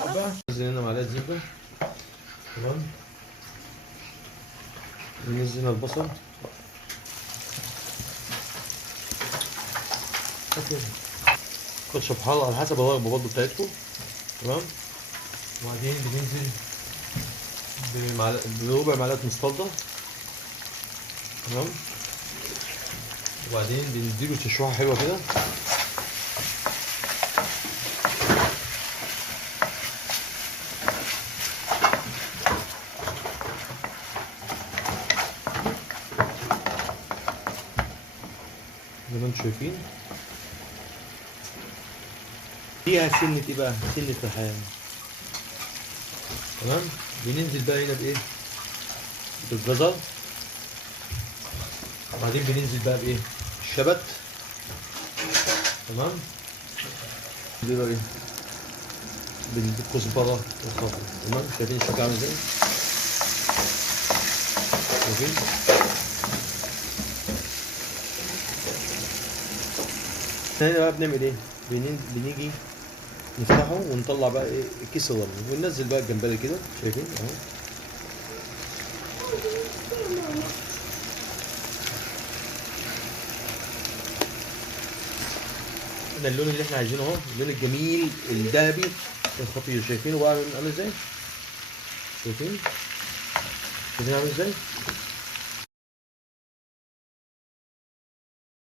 الطبق بقى. ننزل هنا معلقه زبده. تمام. ننزل هنا البصل. كاتشب حار على حسب الرغبه برضه بتاعتكم. تمام. وبعدين بننزل بربع معلقه مستردة. تمام. وبعدين بنديله تشويحه حلوه كده. زي ما انتم شايفين فيها سنة ايه بقى؟ سنة ريحان. تمام. بننزل بقى هنا بايه؟ بالجزر. وبعدين بننزل بقى بايه؟ الشبت. تمام. دي بقى ايه؟ بالكزبرة والخضرة. تمام. شايفين الشكل عامل ازاي؟ شايفين؟ هنا بقى بنعمل ايه؟ بنيجي نفتحه ونطلع بقى ايه كيس الرمل وننزل بقى الجمبري كده. شايفين اهو. ده اللون اللي احنا عايزينه اهو، اللون الجميل الذهبي الخطير. شايفينه بقى عامل ازاي؟ شايفين؟ شايفين عامل ازاي؟